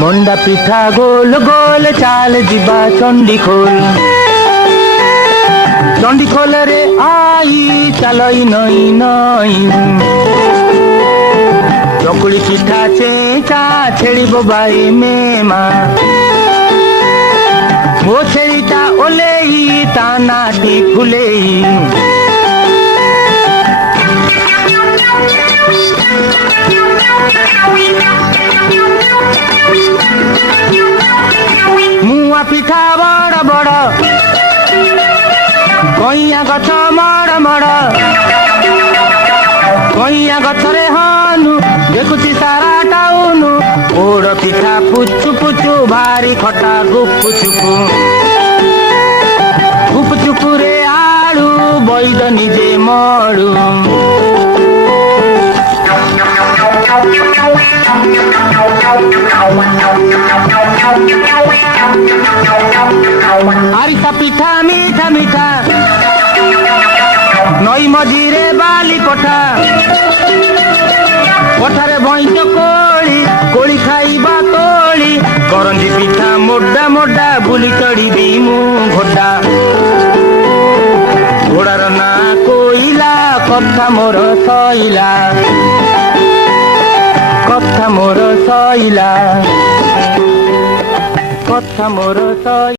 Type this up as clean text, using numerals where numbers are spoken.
মন্ডা পিঠা গোল গোল চাল ଯିବା চণ্ডীখোল চণ্ডীখোলরে আই চালই নই নই চকুଳି পিঠা চেঁচা ଛେଳିବ ବାଇ ମେମା ମୋ ଛେଳିଟା ଓଲେଇ ତା ନାଟି ଫୁଲେଇ মুয়া পিঠা বড় বড় কইয়া গছ মড় মড় কইয়া গছরে হনু দেখুছি সারা টাউনু পোড় পিঠা পুচু পুচু ভারি খটা গুপু চুপু গুপু চুপুরে আড়ু বৈদ নিজে মড়ু আরিসা পিঠা মিঠা মিঠা নই মঝিরে বালি কোঠা কোঠারে বইঁচ কোଳି কোଳି খাইবা তোଳି କରଞ୍ଜି ପିଠା ମୋଡା ମୋଡା ବୁଲି ଚଢିବି ମୁଁ ଘୋଡା ଘୋଡାର ନାଁ କୋଇଲା କଥା ମୋର ସଇଲା କଥା ମୋର ସଇଲା କଥା ମୋର ସଇଲା।